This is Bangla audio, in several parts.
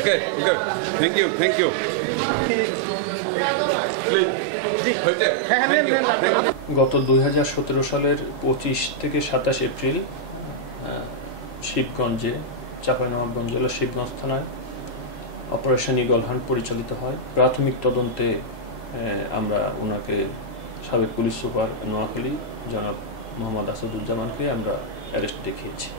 Okay, okay. Thank you, thank you. গত 2017 সালের 25 থেকে 27 এপ্রিল শিবগঞ্জে চাঁপাইনবাবগঞ্জ জেলার শিবগঞ্জ থানায় অপারেশন ঈগল হান্ট পরিচালিত হয়। প্রাথমিক তদন্তে আমরা ওনাকে সাবেক পুলিশ সুপার নোয়াখালী জনাব মোহাম্মদ আসাদুজ্জামানকে আমরা অ্যারেস্ট দেখিয়েছি।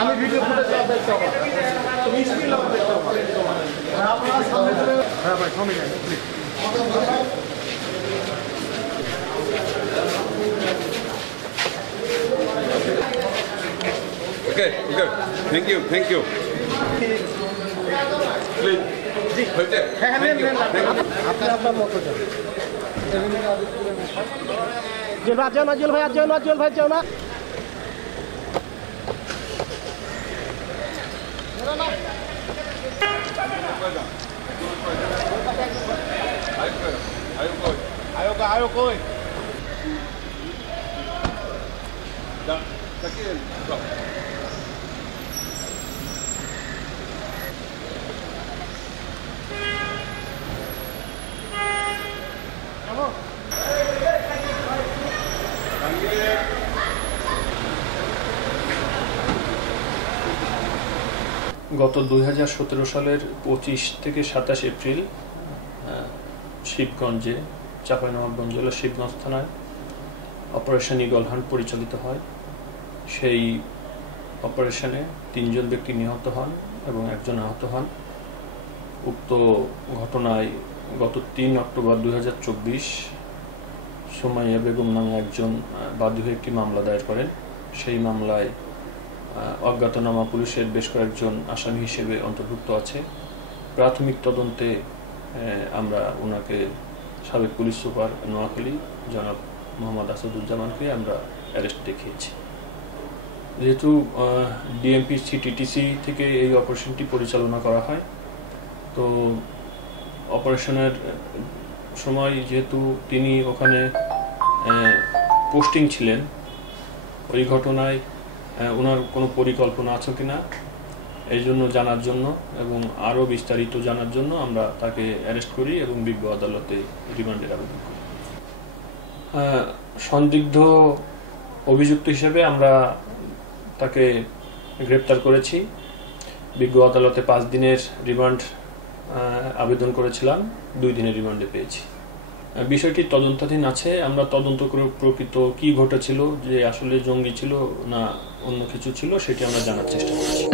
আমি ভিডিও ফুটেজ দেখতে হবে তুমি স্ক্রিন লাভ দেখতে হবে আপনারা সামনে চলে হ্যাঁ ভাই সামনে যান please Okay, okay. Thank you, thank you. Please. হ্যাঁ আপনি আপনার মতো যান জেল ভাই যাও না आयो कोई গত 2017 সালের 25 থেকে 27 এপ্রিল শিবগঞ্জে চাঁপাইনবাবগঞ্জ জেলার শিবগঞ্জ থানায় অপারেশন ঈগল হান্ট পরিচালিত হয়। সেই অপারেশনে 3 জন ব্যক্তি নিহত হন এবং 1 জন আহত হন। উক্ত ঘটনায় গত 3 অক্টোবর 2024 সুমাইয়া বেগম নামে একজন বাদী হয়ে একটি মামলা দায়ের করেন। সেই মামলায় অজ্ঞাতনামা পুলিশের বেশ কয়েকজন আসামি হিসেবে অন্তর্ভুক্ত আছে। প্রাথমিক তদন্তে আমরা ওনাকে সাবেক পুলিশ সুপার নোয়াখালী জনাব মোহাম্মদ আসাদুজ্জামানকে আমরা অ্যারেস্ট দেখিয়েছি। যেহেতু ডিএমপি সিটিটিসি থেকে এই অপারেশনটি পরিচালনা করা হয়, তো অপারেশনের সময় যেহেতু তিনি ওখানে পোস্টিং ছিলেন, ওই ঘটনায় ওনার কোনো পরিকল্পনা আছে কিনা এই জন্য জানার জন্য এবং আরও বিস্তারিত জানার জন্য আমরা তাকে অ্যারেস্ট করি এবং বিজ্ঞ আদালতে রিমান্ডের আবেদন করি। সন্দিগ্ধ অভিযুক্ত হিসেবে আমরা তাকে গ্রেপ্তার করেছি। বিজ্ঞ আদালতে 5 দিনের রিমান্ড আবেদন করেছিলাম, 2 দিনের রিমান্ডে পেয়েছি। বিষয়টি তদন্তাধীন আছে। আমরা তদন্ত করে প্রকৃত কি ঘটেছিল, যে আসলে জঙ্গি ছিল না অন্য কিছু ছিল, সেটি আমরা জানার চেষ্টা করছি।